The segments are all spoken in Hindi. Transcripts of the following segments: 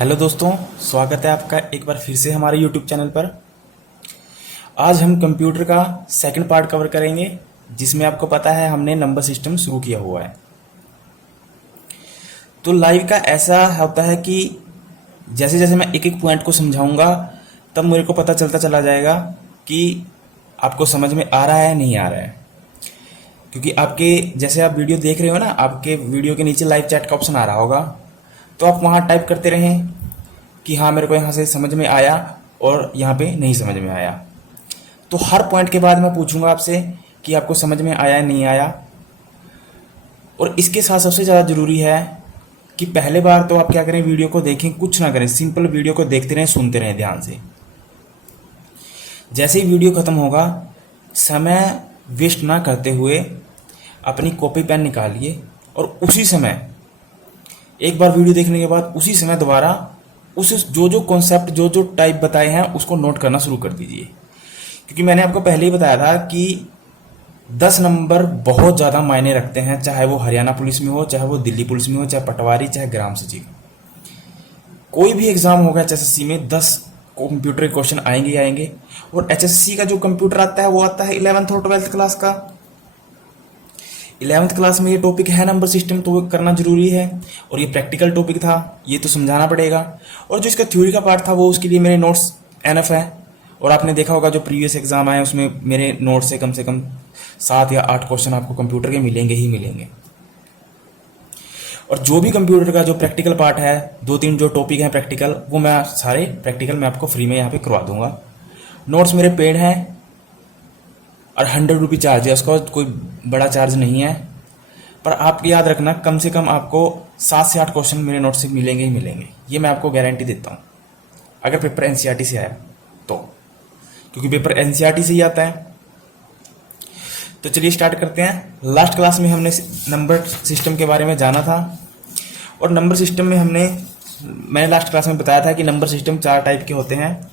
हेलो दोस्तों, स्वागत है आपका एक बार फिर से हमारे यूट्यूब चैनल पर। आज हम कंप्यूटर का सेकंड पार्ट कवर करेंगे, जिसमें आपको पता है हमने नंबर सिस्टम शुरू किया हुआ है। तो लाइव का ऐसा होता है कि जैसे जैसे मैं एक एक पॉइंट को समझाऊंगा तब मेरे को पता चलता चला जाएगा कि आपको समझ में आ रहा है नहीं आ रहा है। क्योंकि आपके जैसे आप वीडियो देख रहे हो ना, आपके वीडियो के नीचे लाइव चैट का ऑप्शन आ रहा होगा, तो आप वहाँ टाइप करते रहें कि हाँ मेरे को यहाँ से समझ में आया और यहाँ पे नहीं समझ में आया। तो हर पॉइंट के बाद मैं पूछूंगा आपसे कि आपको समझ में आया नहीं आया। और इसके साथ सबसे ज़्यादा ज़रूरी है कि पहले बार तो आप क्या करें, वीडियो को देखें, कुछ ना करें, सिंपल वीडियो को देखते रहें, सुनते रहें ध्यान से। जैसे ही वीडियो ख़त्म होगा, समय वेस्ट ना करते हुए अपनी कॉपी पेन निकालिए और उसी समय, एक बार वीडियो देखने के बाद उसी समय दोबारा उस जो जो कॉन्सेप्ट जो जो टाइप बताए हैं उसको नोट करना शुरू कर दीजिए। क्योंकि मैंने आपको पहले ही बताया था कि 10 नंबर बहुत ज़्यादा मायने रखते हैं, चाहे वो हरियाणा पुलिस में हो, चाहे वो दिल्ली पुलिस में हो, चाहे पटवारी, चाहे ग्राम सचिव। कोई भी एग्जाम होगा एचएसएससी में 10 कंप्यूटर के क्वेश्चन आएंगे ही आएंगे। और एचएसएससी का जो कंप्यूटर आता है वो आता है 11th और 12th क्लास का। 11th क्लास में ये टॉपिक है नंबर सिस्टम, तो करना जरूरी है। और ये प्रैक्टिकल टॉपिक था, ये तो समझाना पड़ेगा। और जो इसका थ्योरी का पार्ट था वो उसके लिए मेरे नोट्स एनफ है। और आपने देखा होगा जो प्रीवियस एग्जाम आए उसमें मेरे नोट से कम 7 या 8 क्वेश्चन आपको कंप्यूटर के मिलेंगे ही मिलेंगे। और जो भी कंप्यूटर का जो प्रैक्टिकल पार्ट है, 2-3 जो टॉपिक हैं प्रैक्टिकल, वो मैं सारे प्रैक्टिकल मैं आपको फ्री में यहाँ पे करवा दूंगा। नोट्स मेरे पेड हैं और 100 रुपये चार्ज है उसका, कोई बड़ा चार्ज नहीं है। पर आप याद रखना, कम से कम आपको 7 से 8 क्वेश्चन मेरे नोट से मिलेंगे ही मिलेंगे, ये मैं आपको गारंटी देता हूँ, अगर पेपर एनसीईआरटी से आया तो। क्योंकि पेपर एनसीईआरटी से ही आता है। तो चलिए स्टार्ट करते हैं। लास्ट क्लास में हमने नंबर सिस्टम के बारे में जाना था। और नंबर सिस्टम में मैंने लास्ट क्लास में बताया था कि नंबर सिस्टम 4 टाइप के होते हैं।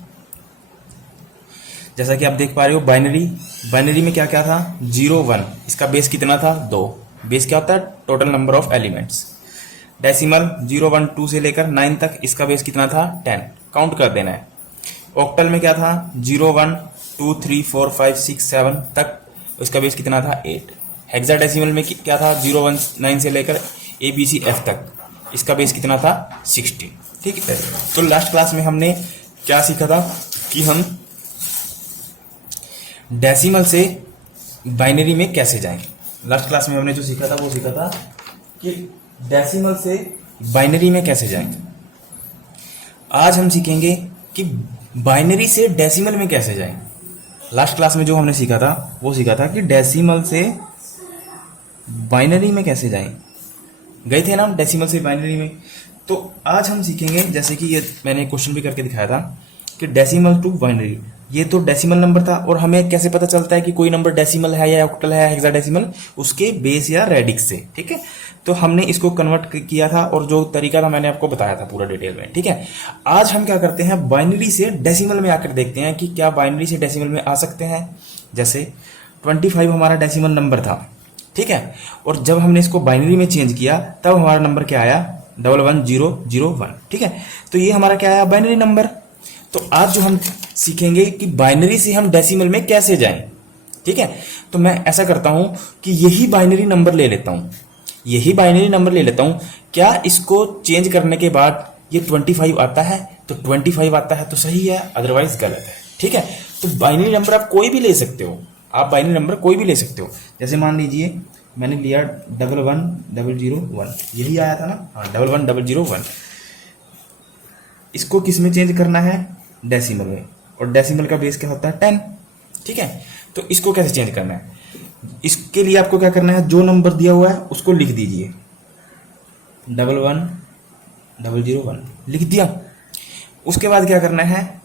जैसा कि आप देख पा रहे हो, बाइनरी में क्या क्या था, 0 1, इसका बेस कितना था, 2। बेस क्या होता है, total number of elements. Decimal 0 1 2 से लेकर 9 तक, इसका बेस कितना था, 10, काउंट कर देना है। ऑक्टल में क्या था, 0 1 2 3 4 5 6 7 तक, इसका बेस कितना था, 8। हेक्साडेसिमल में क्या था, 0 1 9 से लेकर ABCF तक, इसका बेस कितना था, 16। ठीक है। तो लास्ट क्लास में हमने क्या सीखा था कि हम डेसिमल से बाइनरी में कैसे जाएं। लास्ट क्लास में हमने जो सीखा था वो सीखा था कि डेसिमल से बाइनरी में कैसे जाएं। आज हम सीखेंगे कि बाइनरी से डेसिमल में कैसे जाएं। लास्ट क्लास में जो हमने सीखा था वो सीखा था कि डेसिमल से बाइनरी में कैसे जाएं। गए थे ना हम डेसिमल से बाइनरी में। तो आज हम सीखेंगे, जैसे कि ये मैंने क्वेश्चन भी करके दिखाया था कि डेसिमल टू बाइनरी। ये तो डेसिमल नंबर था, और हमें कैसे पता चलता है कि कोई नंबर डेसिमल है या ऑक्टल है, हेक्साडेसिमल, उसके बेस या रेडिक्स से। ठीक है। तो हमने इसको कन्वर्ट किया था, और जो तरीका था मैंने आपको बताया था पूरा डिटेल में। ठीक है। आज हम क्या करते हैं, बाइनरी से डेसिमल में आकर देखते हैं कि क्या बाइनरी से डेसिमल में आ सकते हैं। जैसे 25 हमारा डेसिमल नंबर था। ठीक है। और जब हमने इसको बाइनरी में चेंज किया तब हमारा नंबर क्या आया, 11001। ठीक है। तो ये हमारा क्या आया, बाइनरी नंबर। तो आज जो हम सीखेंगे कि बाइनरी से हम डेसिमल में कैसे जाएं। ठीक है। तो मैं ऐसा करता हूं कि यही बाइनरी नंबर ले लेता हूं, क्या इसको चेंज करने के बाद ये 25 आता है, तो 25 आता है तो सही है, अदरवाइज गलत है। ठीक है। तो बाइनरी नंबर आप कोई भी ले सकते हो। जैसे मान लीजिए मैंने लिया 11001, यही आया था ना, हाँ 11001। इसको किस में चेंज करना है, डेसिमल में। और डेसिमल का बेस क्या होता है, 10। ठीक है। तो इसको कैसे चेंज करना है, इसके लिए आपको क्या करना है, जो नंबर दिया हुआ है उसको लिख दीजिए, 11001 लिख दिया। उसके बाद क्या करना है,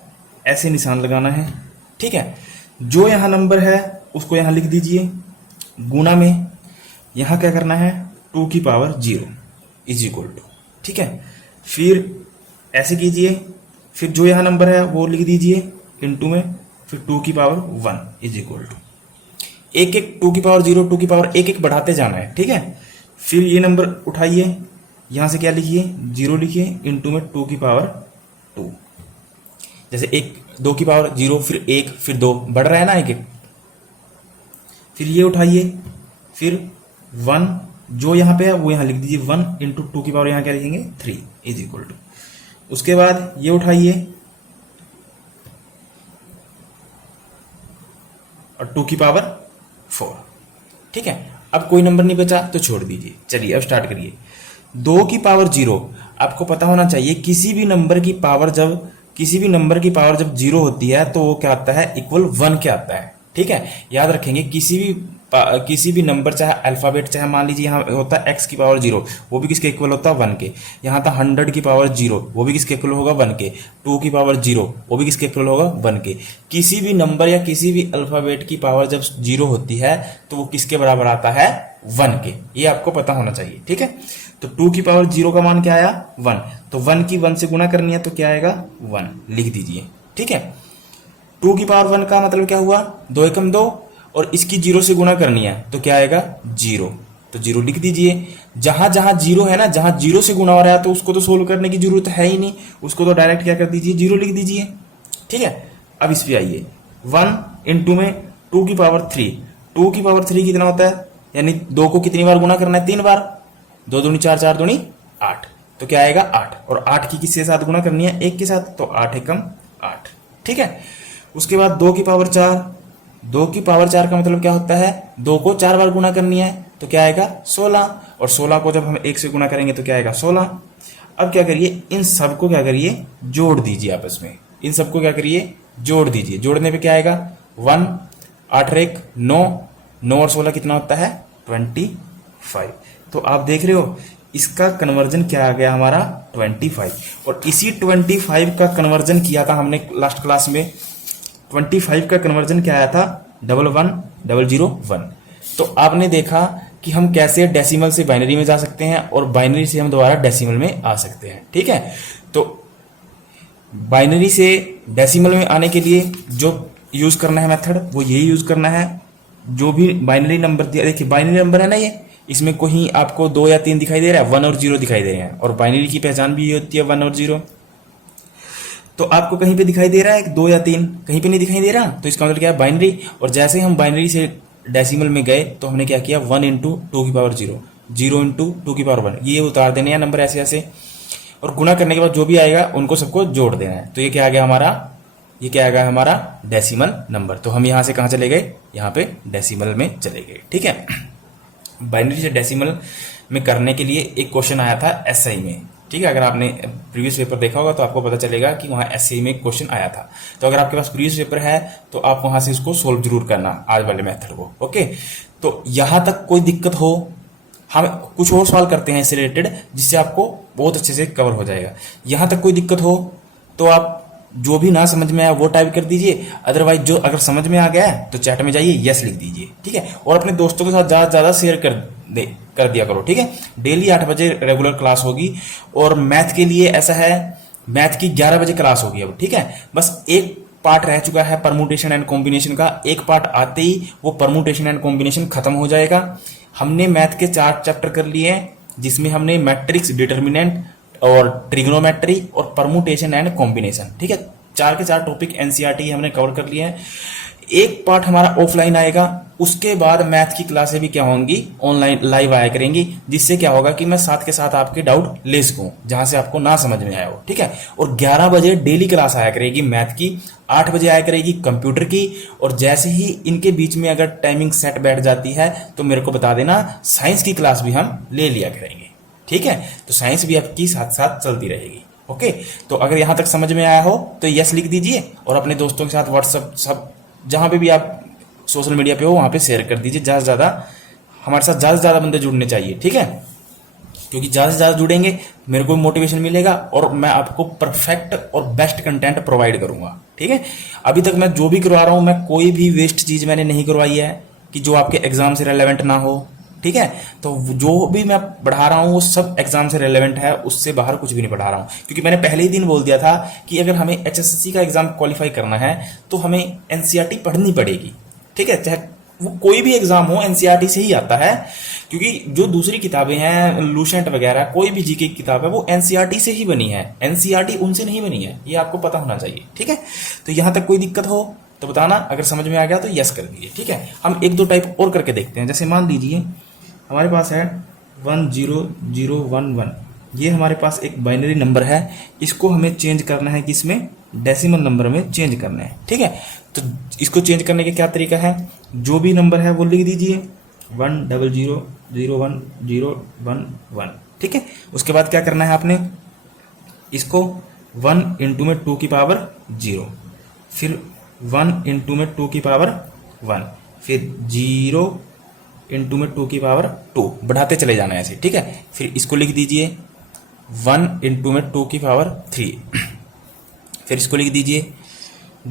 ऐसे निशान लगाना है। ठीक है। जो यहाँ नंबर है उसको यहाँ लिख दीजिए, गुणा में यहाँ क्या करना है, 2 की पावर 0 इज इक्वल टू। ठीक है। फिर ऐसे कीजिए, फिर जो यहाँ नंबर है वो लिख दीजिए इनटू में, फिर 2 की पावर 1 इज इक्वल टू, एक 2 की पावर 0 2 की पावर 1 बढ़ाते जाना है। ठीक है। फिर ये नंबर उठाइए, यहां से क्या लिखिए, 0 लिखिए, इनटू में 2 की पावर 2। जैसे 2 की पावर 0, फिर 1, फिर 2, बढ़ रहा है ना एक एक। फिर ये उठाइए, फिर 1 जो यहां पे है वो यहां लिख दीजिए, 1 इंटू 2 की पावर यहां क्या लिखेंगे 3 इज इक्वल टू। उसके बाद ये उठाइए और 2 की पावर 4। ठीक है, अब कोई नंबर नहीं बचा तो छोड़ दीजिए। चलिए अब स्टार्ट करिए। 2 की पावर 0, आपको पता होना चाहिए किसी भी नंबर की पावर जब 0 होती है तो वो क्या आता है, इक्वल 1 के आता है। ठीक है, याद रखेंगे किसी भी नंबर, चाहे अल्फाबेट, चाहे मान लीजिए यहाँ होता है x की पावर 0, वो भी किसके इक्वल होता है 1 के। यहाँ था 100 की पावर 0, वो भी किसके इक्वल होगा 1 के। 2 की पावर 0, वो भी किसके इक्वल होगा 1 के। किसी भी नंबर या किसी भी अल्फाबेट की पावर जब 0 होती है तो वो किसके बराबर आता है 1 के। ये आपको पता होना चाहिए। ठीक है, तो 2 की पावर 0 का मान क्या आया 1, तो 1 की 1 से गुना करनी है तो क्या आएगा 1, लिख दीजिए। ठीक है, 2 की पावर 1 का मतलब क्या हुआ, 2 एकम 2, और इसकी 0 से गुना करनी है तो क्या आएगा 0, तो 0 लिख दीजिए। जहां जहां 0 है ना, जहां 0 से गुना हो रहा है तो उसको तो सोल्व करने की जरूरत है ही नहीं, उसको तो डायरेक्ट क्या कर दीजिए 0 लिख दीजिए। ठीक है, अब इस पे आइए, 1 इंटू में 2 की पावर 3। 2 की पावर 3 कितना होता है, यानी 2 को कितनी बार गुना करना है, 3 बार। 2 दूनी 4, 4 दूनी 8, तो क्या आएगा 8, और 8 की किसके साथ गुना करनी है 1 के साथ, तो 8 एकम 8। ठीक है, उसके बाद 2 की पावर 4। 2 की पावर 4 का मतलब क्या होता है, 2 को 4 बार गुना करनी है तो क्या आएगा 16, और 16 को जब हम 1 से गुना करेंगे तो क्या आएगा 16। अब क्या करिए, इन सबको क्या करिए जोड़ दीजिए आपस में, इन सबको क्या करिए जोड़ दीजिए। जोड़ने पे क्या आएगा 1, 8 और 1 9, 9 और 16 कितना होता है 25। तो आप देख रहे हो इसका कन्वर्जन क्या आ गया हमारा 25, और इसी 25 का कन्वर्जन किया था हमने लास्ट क्लास में। 25 का कन्वर्जन क्या आया था 11001। तो आपने देखा कि हम कैसे डेसिमल से बाइनरी में जा सकते हैं और बाइनरी से हम दोबारा डेसिमल में आ सकते हैं। ठीक है, तो बाइनरी से डेसिमल में आने के लिए जो यूज करना है मेथड वो यही यूज करना है। जो भी बाइनरी नंबर दिया, देखिए बाइनरी नंबर है ना ये, इसमें कोई आपको 2 या 3 दिखाई दे रहा है, 1 और 0 दिखाई दे रहे हैं, और बाइनरी की पहचान भी ये होती है 1 और 0। तो आपको कहीं पे दिखाई दे रहा है 2 या 3, कहीं पे नहीं दिखाई दे रहा, तो इसका मतलब क्या है बाइनरी। और जैसे ही हम बाइनरी से डेसिमल में गए तो हमने क्या किया 1 इंटू 2 की पावर 0, 0 इंटू 2 की पावर 1, ये उतार देने हैं नंबर ऐसे ऐसे, और गुना करने के बाद जो भी आएगा उनको सबको जोड़ देना है। तो ये क्या आ गया हमारा, ये क्या आ गया हमारा डेसिमल नंबर। तो हम यहां से कहां चले गए, यहाँ पे डेसिमल में चले गए। ठीक है, बाइनरी से डेसिमल में करने के लिए एक क्वेश्चन आया था एसआई में। ठीक है, अगर आपने प्रीवियस पेपर देखा होगा तो आपको पता चलेगा कि वहां एसआई में क्वेश्चन आया था। तो अगर आपके पास प्रीवियस पेपर है तो आप वहां से इसको सोल्व जरूर करना आज वाले मेथड को। ओके, तो यहां तक कोई दिक्कत हो, हम कुछ और सवाल करते हैं इससे रिलेटेड जिससे आपको बहुत अच्छे से कवर हो जाएगा। यहां तक कोई दिक्कत हो तो आप जो भी ना समझ में आया वो टाइप कर दीजिए, अदरवाइज जो अगर समझ में आ गया है तो चैट में जाइए यस लिख दीजिए। ठीक है, और अपने दोस्तों के साथ ज्यादा से ज्यादा शेयर कर दिया करो। ठीक है, डेली 8 बजे रेगुलर क्लास होगी, और मैथ के लिए ऐसा है, मैथ की 11 बजे क्लास होगी अब। ठीक है, बस एक पार्ट रह चुका है परमुटेशन एंड कॉम्बिनेशन का, एक पार्ट आते ही वो परमुटेशन एंड कॉम्बिनेशन खत्म हो जाएगा। हमने मैथ के 4 चैप्टर कर लिए हैं, जिसमें हमने मैट्रिक्स, डिटर्मिनेंट और ट्रिग्नोमेट्री और परमुटेशन एंड कॉम्बिनेशन। ठीक है, 4 के 4 टॉपिक एनसीईआरटी हमने कवर कर लिए हैं। एक पार्ट हमारा ऑफलाइन आएगा, उसके बाद मैथ की क्लासें भी क्या होंगी ऑनलाइन लाइव आया करेंगी, जिससे क्या होगा कि मैं साथ के साथ आपके डाउट ले सकूं जहां से आपको ना समझ में आया हो। ठीक है, और 11 बजे डेली क्लास आया करेगी मैथ की, 8 बजे आया करेगी कंप्यूटर की, और जैसे ही इनके बीच में अगर टाइमिंग सेट बैठ जाती है तो मेरे को बता देना, साइंस की क्लास भी हम ले लिया करेंगे। ठीक है, तो साइंस भी आपकी साथ साथ चलती रहेगी। ओके, तो अगर यहां तक समझ में आया हो तो यस लिख दीजिए, और अपने दोस्तों के साथ व्हाट्सएप सब जहां पे भी आप सोशल मीडिया पे हो वहां पे शेयर कर दीजिए। ज्यादा से ज्यादा हमारे साथ ज्यादा से ज्यादा बंदे जुड़ने चाहिए। ठीक है, क्योंकि ज्यादा से ज्यादा जुड़ेंगे मेरे को मोटिवेशन मिलेगा और मैं आपको परफेक्ट और बेस्ट कंटेंट प्रोवाइड करूंगा। ठीक है, अभी तक मैं जो भी करवा रहा हूं, मैं कोई भी वेस्ट चीज मैंने नहीं करवाई है कि जो आपके एग्जाम से रेलेवेंट ना हो। ठीक है, तो जो भी मैं पढ़ा रहा हूं वो सब एग्जाम से रेलेवेंट है, उससे बाहर कुछ भी नहीं पढ़ा रहा हूं। क्योंकि मैंने पहले ही दिन बोल दिया था कि अगर हमें एचएसएससी का एग्जाम क्वालिफाई करना है तो हमें एनसीईआरटी पढ़नी पड़ेगी। ठीक है, चाहे वो कोई भी एग्जाम हो एनसीईआरटी से ही आता है, क्योंकि जो दूसरी किताबें हैं लूसेंट वगैरह कोई भी जीके की किताब है वो एनसीईआरटी से ही बनी है, एनसीईआरटी उनसे नहीं बनी है, ये आपको पता होना चाहिए। ठीक है, तो यहां तक कोई दिक्कत हो तो बताना, अगर समझ में आ गया तो यस कर दीजिए। ठीक है, हम एक दो टाइप और करके देखते हैं। जैसे मान लीजिए हमारे पास है 10011, ये हमारे पास एक बाइनरी नंबर है, इसको हमें चेंज करना है किसमें, डेसिमल नंबर में चेंज करना है। ठीक है, तो इसको चेंज करने का क्या तरीका है, जो भी नंबर है वो लिख दीजिए 100010111। ठीक है, उसके बाद क्या करना है आपने, इसको 1 इंटू में 2 की पावर 0, फिर 1 इंटू में 2 की पावर 1, फिर 0 इंटू में 2 की पावर 2, बढ़ाते चले जाना है ऐसे। ठीक है, फिर इसको लिख दीजिए 1 इंटू में 2 की पावर 3, फिर इसको लिख दीजिए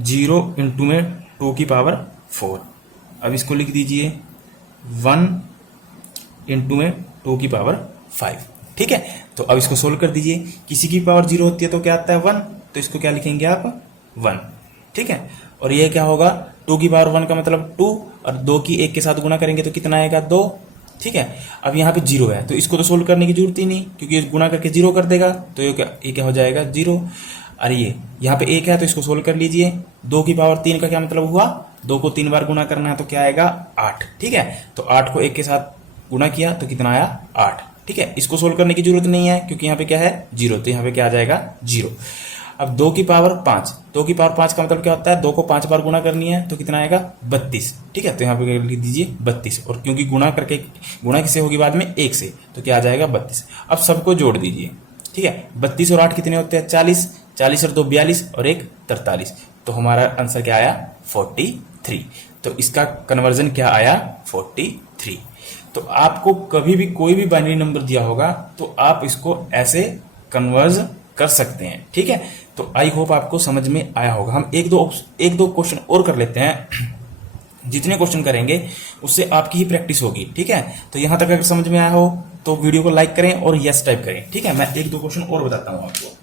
0 इंटू में 2 की पावर 4, अब इसको लिख दीजिए 1 इंटू में 2 की पावर 5। ठीक है, तो अब इसको सोल्व कर दीजिए, किसी की पावर 0 होती है तो क्या आता है 1, तो इसको क्या लिखेंगे आप 1। ठीक है, और ये क्या होगा 2 की पावर 1 का मतलब 2, और 2 की 1 के साथ गुना करेंगे तो कितना आएगा 2। ठीक है, अब यहाँ पे 0 है तो इसको तो सोल्व करने की जरूरत ही नहीं, क्योंकि ये गुना करके 0 कर देगा, तो ये क्या हो जाएगा 0। अरे ये यहाँ पे 1 है तो इसको सोल्व कर लीजिए, 2 की पावर 3 का क्या मतलब हुआ, 2 को 3 बार गुना करना है तो क्या आएगा 8। ठीक है, तो 8 को 1 के साथ गुना किया तो कितना आया 8। ठीक है, इसको सोल्व करने की जरूरत नहीं है क्योंकि यहाँ पे क्या है 0, तो यहाँ पे क्या आ जाएगा 0। अब 2 की पावर 5, 2 की पावर 5 का मतलब क्या होता है, 2 को 5 बार गुना करनी है तो कितना आएगा 32। ठीक है, तो यहाँ पे लिख दीजिए 32, और क्योंकि गुना किससे होगी बाद में 1 से, तो क्या आ जाएगा 32। अब सबको जोड़ दीजिए। ठीक है, 32 और 8 कितने होते हैं 40, 40 और 2 42 और 1 43, तो हमारा आंसर क्या आया 43। तो इसका कन्वर्जन क्या आया 43। तो आपको कभी भी कोई भी बाइनरी नंबर दिया होगा तो आप इसको ऐसे कन्वर्ज कर सकते हैं। ठीक है, तो आई होप आपको समझ में आया होगा। हम एक दो क्वेश्चन और कर लेते हैं, जितने क्वेश्चन करेंगे उससे आपकी ही प्रैक्टिस होगी। ठीक है, तो यहां तक अगर समझ में आया हो तो वीडियो को लाइक करें और यस टाइप करें। ठीक है, मैं एक दो क्वेश्चन और बताता हूं आपको।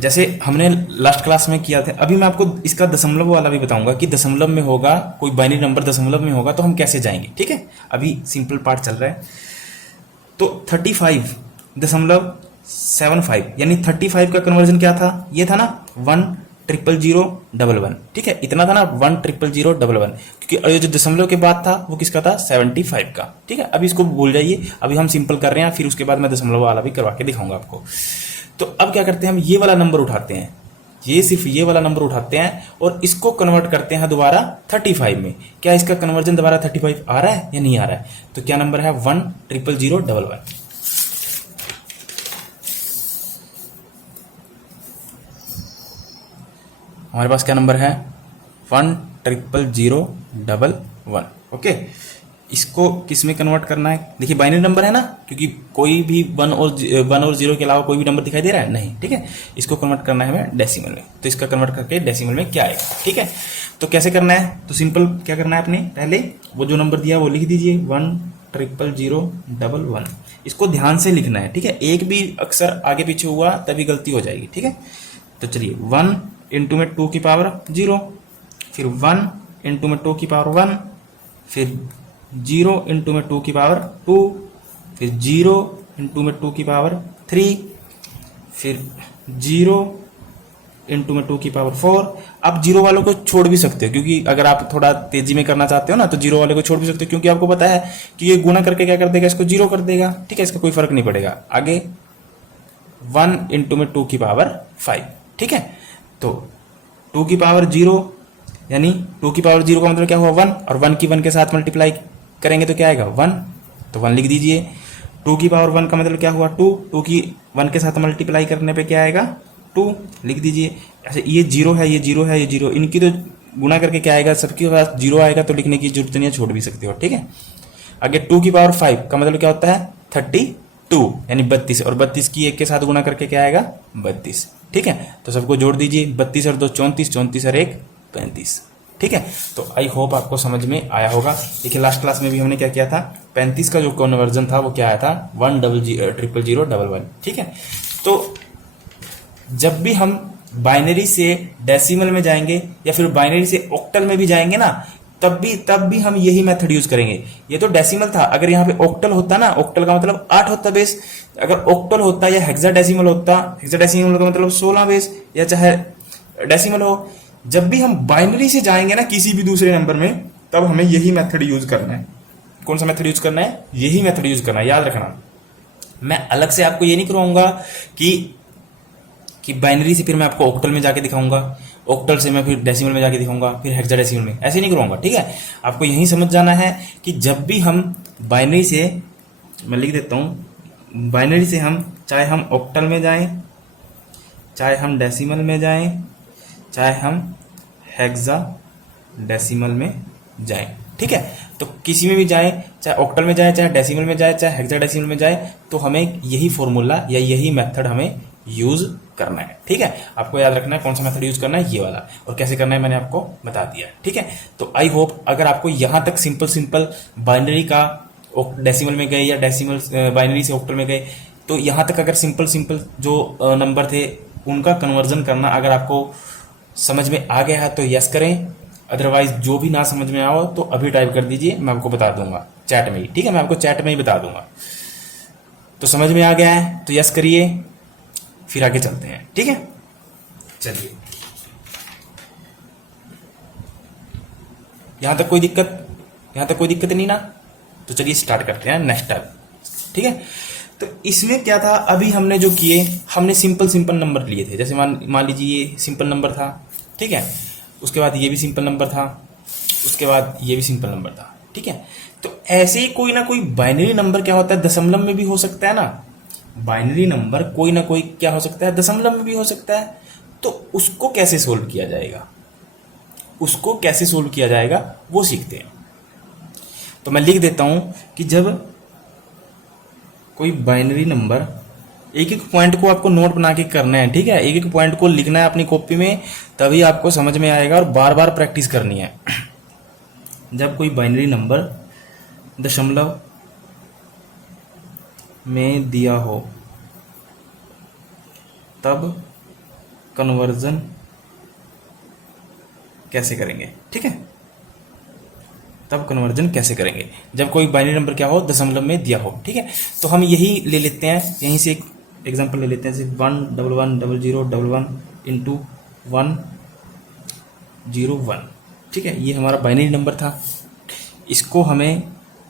जैसे हमने लास्ट क्लास में किया था, अभी मैं आपको इसका दशमलव वाला भी बताऊंगा कि दशमलव में होगा, कोई बाइनरी नंबर दशमलव में होगा तो हम कैसे जाएंगे। ठीक है, अभी सिंपल पार्ट चल रहा है। तो 35.75 यानी 35 का कन्वर्जन क्या था, ये था ना 1000011। ठीक है, इतना था ना 1000011, क्योंकि जो दशमलव के बाद था वो किसका था 75 का। ठीक है, अभी इसको भूल जाइए, अभी हम सिंपल कर रहे हैं, फिर उसके बाद मैं दशमलव वाला भी करवा के दिखाऊंगा आपको। तो अब क्या करते हैं, हम ये वाला नंबर उठाते हैं, ये सिर्फ ये वाला नंबर उठाते हैं और इसको कन्वर्ट करते हैं दोबारा 35 में। क्या इसका कन्वर्जन दोबारा 35 आ रहा है या नहीं आ रहा है, तो क्या नंबर है 1000011। हमारे पास क्या नंबर है 1000011। ओके, इसको किस में कन्वर्ट करना है, देखिए बाइनरी नंबर है ना, क्योंकि कोई भी 1 और 0 के अलावा कोई भी नंबर दिखाई दे रहा है नहीं। ठीक है, इसको कन्वर्ट करना है हमें डेसिमल में, तो इसका कन्वर्ट करके डेसिमल में क्या आएगा। ठीक है, तो कैसे करना है, तो सिंपल क्या करना है, आपने पहले वो जो नंबर दिया वो लिख दीजिए 1000011, इसको ध्यान से लिखना है। ठीक है, एक भी अक्षर आगे पीछे हुआ तभी गलती हो जाएगी। ठीक है, तो चलिए 1 इंटू में 2 की पावर 0, फिर 1 इंटू में 2 की पावर 1, फिर 0 इंटू में 2 की पावर 2, फिर 0 इंटू में 2 की पावर 3, फिर 0 इंटू में 2 की पावर 4। आप 0 वालों को छोड़ भी सकते हो, क्योंकि अगर आप थोड़ा तेजी में करना चाहते हो ना तो 0 वाले को छोड़ भी सकते हो, क्योंकि आपको पता है कि ये गुणा करके क्या कर देगा, इसको 0 कर देगा। ठीक है, इसका कोई फर्क नहीं पड़ेगा। आगे 1 इंटू में 2 की पावर 5। ठीक है, तो 2 की पावर 0 यानी 2 की पावर 0 का मतलब क्या हुआ 1, और 1 की 1 के साथ मल्टीप्लाई करेंगे तो क्या आएगा 1, तो 1 लिख दीजिए। 2 की पावर 1 का मतलब क्या हुआ 2, 2 की 1 के साथ मल्टीप्लाई करने पे क्या आएगा 2, लिख दीजिए। ऐसे ये 0 है, ये 0 है, ये 0, इनकी तो गुना करके क्या आएगा, सबके पास 0 आएगा, तो लिखने की जरूरत नहीं है, छोड़ भी सकते हो। ठीक है, आगे 2 की पावर 5 का मतलब क्या होता है 32 यानी 32, और 32 की 1 के साथ गुना करके क्या आएगा 32। ठीक है, तो सबको जोड़ दीजिए, 32 और 2 34, 34 और 1 35। ठीक है, तो आई होप आपको समझ में आया होगा। देखिए लास्ट क्लास में भी हमने क्या किया था, 35 का जो कन्वर्जन था वो क्या आया था 1000011। ठीक है, तो जब भी हम बाइनरी से डेसिमल में जाएंगे या फिर बाइनरी से ऑक्टल में भी जाएंगे ना, तब भी हम यही मेथड यूज करेंगे। ये तो डेसिमल था, अगर यहाँ पे ऑक्टल होता ना, ऑक्टल का मतलब 8 होता बेस, अगर ऑक्टल होता या हेक्साडेसिमल होता, हेक्साडेसिमल का मतलब 16 बेस, या चाहे डेसिमल हो, जब भी हम बाइनरी से जाएंगे ना किसी भी दूसरे नंबर में, तब हमें यही मेथड यूज करना है। कौन सा मेथड यूज करना है? यही मेथड यूज करना है, याद रखना। मैं अलग से आपको ये नहीं करवाऊंगा कि बाइनरी से फिर मैं आपको ऑक्टल में जाके दिखाऊंगा, ऑक्टल से मैं फिर डेसिमल में जाके दिखाऊंगा, फिर हेक्साडेसिमल में, ऐसे नहीं करवाऊंगा, ठीक है। आपको यही समझ जाना है कि जब भी हम बाइनरी से, मैं लिख देता हूं, बाइनरी से हम चाहे हम ऑक्टल में जाएं, चाहे हम डेसिमल में जाएं, चाहे हम हेक्साडेसिमल में जाएं, ठीक है। तो किसी में भी जाएं, चाहे ऑक्टल में जाए, चाहे डेसिमल में जाए, चाहे हेक्साडेसिमल में जाए, तो हमें यही फॉर्मूला या यही मेथड हमें यूज करना है, ठीक है। आपको याद रखना है कौन सा मेथड यूज करना है, ये वाला, और कैसे करना है मैंने आपको बता दिया, ठीक है। तो आई होप अगर आपको यहां तक सिंपल बाइनरी का डेसिमल में गए या डेसिमल बाइनरी से ऑक्टल में गए, तो यहां तक अगर सिंपल जो नंबर थे उनका कन्वर्जन करना अगर आपको समझ में आ गया है तो यस करें, अदरवाइज जो भी ना समझ में आओ तो अभी टाइप कर दीजिए, मैं आपको बता दूंगा चैट में ही, ठीक है। मैं आपको चैट में ही बता दूंगा। तो समझ में आ गया है तो यस करिए, फिर आगे चलते हैं, ठीक है। चलिए, यहां तक कोई दिक्कत नहीं ना? तो चलिए स्टार्ट करते हैं नेक्स्ट टाइप, ठीक है। तो इसमें क्या था, अभी हमने जो किए, हमने सिंपल नंबर लिए थे। जैसे मान लीजिए ये सिंपल नंबर था, ठीक है। उसके बाद ये भी सिंपल नंबर था, उसके बाद ये भी सिंपल नंबर था, ठीक है। तो ऐसे ही कोई ना कोई बाइनरी नंबर क्या होता है, दशमलव में भी हो सकता है ना। बाइनरी नंबर कोई ना कोई क्या हो सकता है, दशमलव में भी हो सकता है। तो उसको कैसे सोल्व किया जाएगा, वो सीखते हैं। तो मैं लिख देता हूं कि जब कोई बाइनरी नंबर, एक एक पॉइंट को आपको नोट बना के करना है, ठीक है। एक एक पॉइंट को लिखना है अपनी कॉपी में, तभी आपको समझ में आएगा, और बार बार प्रैक्टिस करनी है। जब कोई बाइनरी नंबर दशमलव में दिया हो, तब कन्वर्जन कैसे करेंगे, ठीक है। तब कन्वर्जन कैसे करेंगे जब कोई बाइनरी नंबर क्या हो, दशमलव में दिया हो, ठीक है। तो हम यही ले लेते हैं, यहीं से एक एग्जांपल ले लेते हैं, जैसे 1110011 इंटू 101, ठीक है। ये हमारा बाइनरी नंबर था, इसको हमें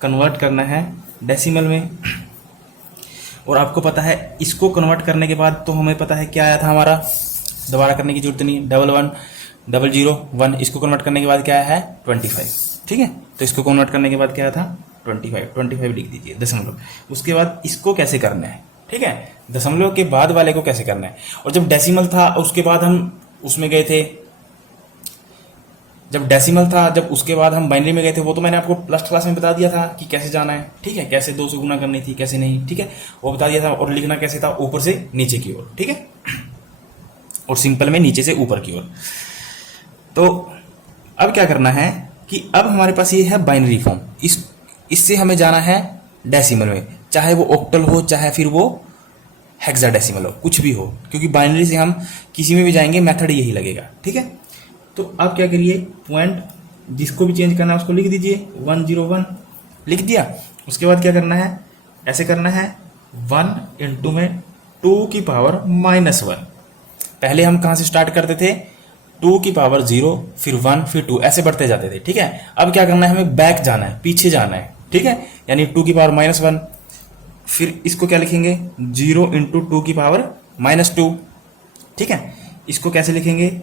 कन्वर्ट करना है डेसिमल में। और आपको पता है इसको कन्वर्ट करने के बाद तो हमें पता है क्या आया था हमारा, दोबारा करने की जरूरत नहीं, 11001, इसको कन्वर्ट करने के बाद क्या है 25, ठीक है। तो इसको कन्वर्ट करने के बाद क्या था 25 लिख दीजिए दशमलव। उसके बाद इसको कैसे करना है, ठीक है, दशमलव के बाद वाले को कैसे करना है। और जब डेसिमल था उसके बाद हम उसमें गए थे, जब उसके बाद हम बाइनरी में गए थे, वो तो मैंने आपको लास्ट क्लास में बता दिया था कि कैसे जाना है, ठीक है। कैसे 2 से गुना करनी थी, कैसे नहीं, ठीक है, वो बता दिया था। और लिखना कैसे था, ऊपर से नीचे की ओर, ठीक है, और सिंपल में नीचे से ऊपर की ओर। तो अब क्या करना है कि अब हमारे पास ये है बाइनरी फॉर्म, इससे हमें जाना है डेसिमल में, चाहे वो ऑक्टल हो, चाहे फिर वो हेक्साडेसिमल हो, कुछ भी हो, क्योंकि बाइनरी से हम किसी में भी जाएंगे मेथड यही लगेगा, ठीक है। तो अब क्या करिए, पॉइंट जिसको भी चेंज करना है उसको लिख दीजिए, 101 लिख दिया। उसके बाद क्या करना है, ऐसे करना है 1 इंटू में 2 की पावर -1। पहले हम कहां से स्टार्ट करते थे, 2 की पावर 0, फिर 1, फिर 2, ऐसे बढ़ते जाते थे, ठीक है। अब क्या करना है, हमें बैक जाना है, पीछे जाना है, ठीक है, यानी 2 की पावर -1, फिर इसको क्या लिखेंगे 0 इंटू 2 की पावर -2, ठीक है। इसको कैसे लिखेंगे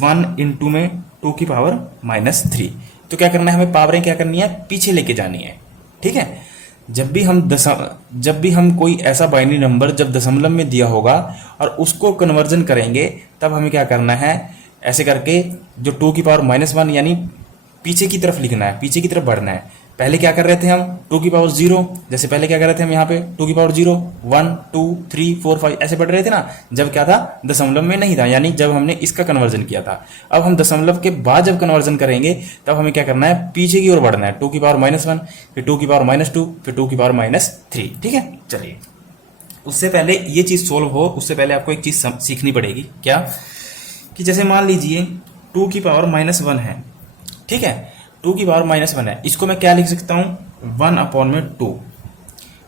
1 इंटू में 2 की पावर -3। तो क्या करना है, हमें पावरें क्या करनी है, पीछे लेके जानी है, ठीक है। जब भी हम कोई ऐसा बाइनरी नंबर जब दशमलव में दिया होगा और उसको कन्वर्जन करेंगे, तब हमें क्या करना है, ऐसे करके जो 2 की पावर -1 यानी पीछे की तरफ लिखना है, पीछे की तरफ बढ़ना है। पहले क्या कर रहे थे हम 2 की पावर 0, जैसे पहले क्या कर रहे थे हम यहाँ पे 2 की पावर 0, 1 2 3 4 5 ऐसे बढ़ रहे थे ना, जब क्या था दशमलव में नहीं था, यानी जब हमने इसका कन्वर्जन किया था। अब हम दशमलव के बाद जब कन्वर्जन करेंगे तब हमें क्या करना है, पीछे की ओर बढ़ना है, 2 की पावर -1, फिर 2 की पावर -2, फिर 2 की पावर -3, ठीक है। चलिए, उससे पहले ये चीज सोल्व हो, उससे पहले आपको एक चीज सीखनी पड़ेगी, क्या कि जैसे मान लीजिए 2 की पावर -1 है, ठीक है, 2 की पावर -1 है, इसको मैं क्या लिख सकता हूँ 1/2,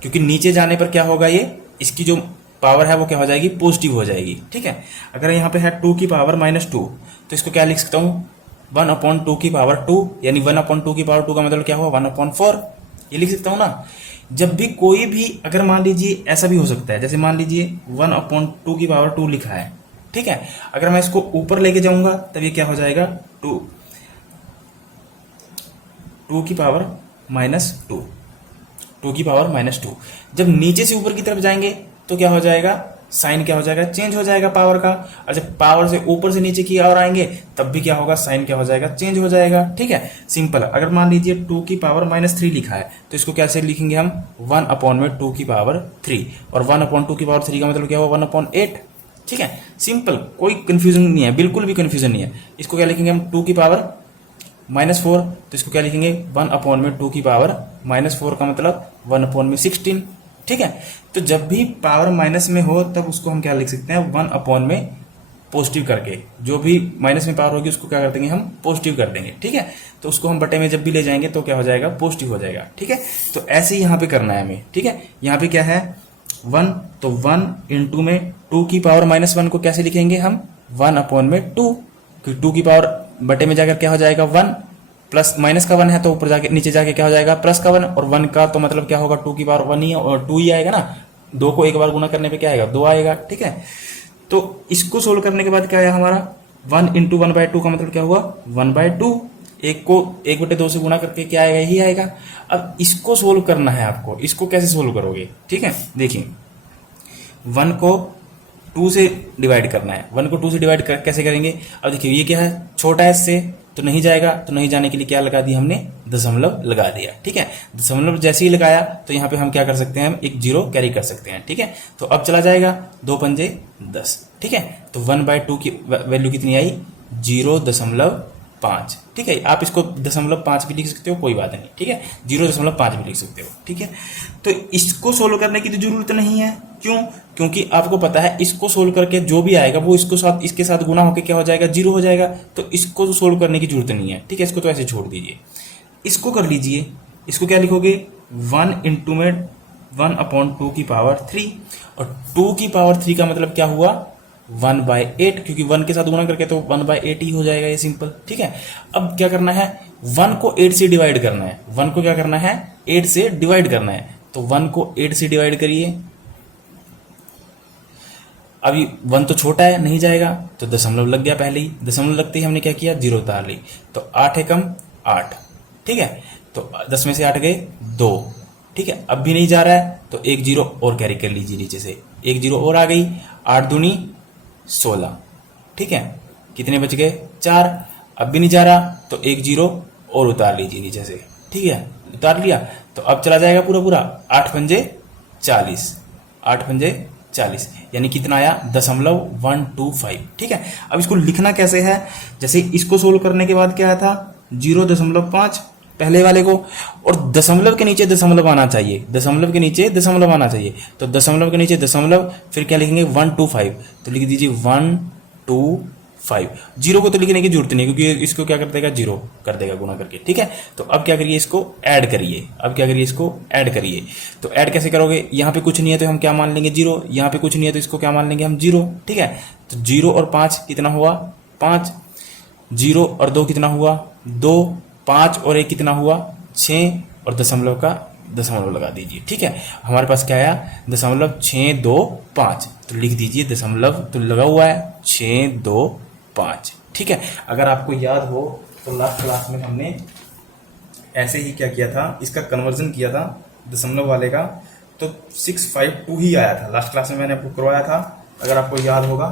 क्योंकि नीचे जाने पर क्या होगा, ये इसकी जो पावर है वो क्या हो जाएगी, पॉजिटिव हो जाएगी, ठीक है। अगर यहाँ पे है 2 की पावर -2 तो इसको क्या लिख सकता हूँ 1/2 की पावर 2, यानी 1/2 की पावर 2 का मतलब क्या हुआ 1/4, ये लिख सकता हूँ ना। जब भी कोई भी, अगर मान लीजिए ऐसा भी हो सकता है, जैसे मान लीजिए 1/2 की पावर 2 लिखा है, ठीक है, अगर मैं इसको ऊपर लेके जाऊंगा तब ये क्या हो जाएगा 2 की पावर -2, 2 की पावर -2। जब नीचे से ऊपर की तरफ जाएंगे तो क्या हो जाएगा, साइन क्या हो जाएगा, चेंज हो जाएगा पावर का। और जब पावर से ऊपर से नीचे की ओर आएंगे तब भी क्या होगा, साइन क्या हो जाएगा, चेंज हो जाएगा, ठीक है, सिंपल। अगर मान लीजिए 2 की पावर -3 लिखा है तो इसको कैसे लिखेंगे हम 1/2 की पावर 3, और 1/2 की पावर 3 का मतलब क्या हुआ 1/8, ठीक है, सिंपल, कोई कंफ्यूजन नहीं है, बिल्कुल भी कंफ्यूजन नहीं है। इसको क्या लिखेंगे हम 2 की पावर -4, तो इसको क्या लिखेंगे 1/2 की पावर -4 का मतलब 1/16, ठीक है। तो जब भी पावर माइनस में हो तब उसको हम क्या लिख सकते हैं 1 में पॉजिटिव करके, जो भी माइनस में पावर होगी उसको क्या कर देंगे हम पॉजिटिव कर देंगे, ठीक है। तो उसको हम बटे में जब भी ले जाएंगे तो क्या हो जाएगा, पॉजिटिव हो जाएगा, ठीक है। तो ऐसे ही यहाँ पे करना है हमें, ठीक है। यहाँ पे क्या है 1, तो 1 इंटू में 2 की पावर -1 को कैसे लिखेंगे हम 1/2, क्योंकि 2 की पावर बटे में जाकर क्या हो जाएगा 1, प्लस माइनस का 1 है तो ऊपर जाके नीचे जाके क्या हो जाएगा प्लस का 1, और 1 का तो मतलब क्या होगा 2 की पावर 1 ही, और 2 ही आएगा ना, 2 को एक बार गुना करने पे क्या आएगा 2 आएगा, ठीक है। तो इसको सोल्व करने के बाद क्या आया हमारा 1 इंटू 1/2 का मतलब क्या हुआ 1/2, एक को 1/2 से गुना करके क्या आएगा, यही आएगा। अब इसको सोल्व करना है आपको, इसको कैसे सोल्व करोगे, ठीक है, देखिए 1 को 2 से डिवाइड करना है, 1 को 2 से डिवाइड कैसे करेंगे। अब देखिए ये क्या है, छोटा है इससे तो नहीं जाएगा, तो नहीं जाने के लिए क्या लगा दिया हमने, दशमलव लगा दिया, ठीक है। दशमलव जैसे ही लगाया तो यहाँ पे हम क्या कर सकते हैं, हम एक 0 कैरी कर सकते हैं, ठीक है। तो अब चला जाएगा 2 पंजे 10, ठीक है। तो 1/2 की वैल्यू कितनी आई 0.5, ठीक है। आप इसको 0.5 भी लिख सकते हो, कोई बात नहीं, ठीक है, 0.5 भी लिख सकते हो, ठीक है। तो इसको सोल्व करने की तो जरूरत नहीं है, क्यों, क्योंकि आपको पता है इसको सोल्व करके जो भी आएगा वो इसके साथ गुना होकर क्या हो जाएगा 0 हो जाएगा, तो इसको तो सोल्व करने की जरूरत नहीं है, ठीक है। इसको तो ऐसे छोड़ दीजिए, इसको कर लीजिए, इसको क्या लिखोगे 1 इंटू में 1/2 की पावर 3, और 2 की पावर 3 का मतलब क्या हुआ 1/8, क्योंकि 1 के साथ गुणा करके तो 1/8 ही हो जाएगा, ये सिंपल, ठीक है। अब क्या करना है 1 को 8 से डिवाइड करना है, 1 को क्या करना है 8 से डिवाइड करना है, तो 1 को 8 से डिवाइड करिए। अभी 1 तो छोटा है नहीं जाएगा, तो दशमलव लग गया, पहले ही दशमलव लगते ही हमने क्या किया 0 उतार ली, तो 8 है कम 8, ठीक है। तो 10 में से 8 गए 2, ठीक है। अब भी नहीं जा रहा है तो एक 0 और कैरी कर लीजिए, नीचे से एक 0 और आ गई, 8 दूनी 16, ठीक है। कितने बच गए 4। अब भी नहीं जा रहा तो एक 0 और उतार लीजिए नीचे से, ठीक है, उतार लिया। तो अब चला जाएगा पूरा पूरा, 8 पंजे 40, 8 पंजे 40, यानी कितना आया 0.125, ठीक है। अब इसको लिखना कैसे है, जैसे इसको सोल्व करने के बाद क्या आया था 0.5 पहले वाले को, और दशमलव के नीचे दशमलव आना चाहिए, दशमलव के नीचे दशमलव आना चाहिए, तो दशमलव के नीचे दशमलव, फिर क्या लिखेंगे 125, तो लिख दीजिए 125। 0 को तो लिखने की जरूरत नहीं, क्योंकि इसको क्या कर देगा 0 कर देगा गुना करके, ठीक है। तो अब क्या करिए इसको ऐड करिए, अब क्या करिए इसको ऐड करिए। तो ऐड कैसे करोगे, यहाँ पे कुछ नहीं है तो हम क्या मान लेंगे 0, यहाँ पे कुछ नहीं है तो इसको क्या मान लेंगे हम 0, ठीक है। तो 0 और 5 कितना हुआ 5, 0 और 2 कितना हुआ 2, 5 और 1 कितना हुआ 6, और दशमलव का दशमलव लगा दीजिए, ठीक है। हमारे पास क्या आया 0.625, तो लिख दीजिए दशमलव तो लगा हुआ है 625, ठीक है। अगर आपको याद हो तो लास्ट क्लास में हमने ऐसे ही क्या किया था, इसका कन्वर्जन किया था दशमलव वाले का, तो 652 ही आया था, लास्ट क्लास में मैंने आपको करवाया था। अगर आपको याद होगा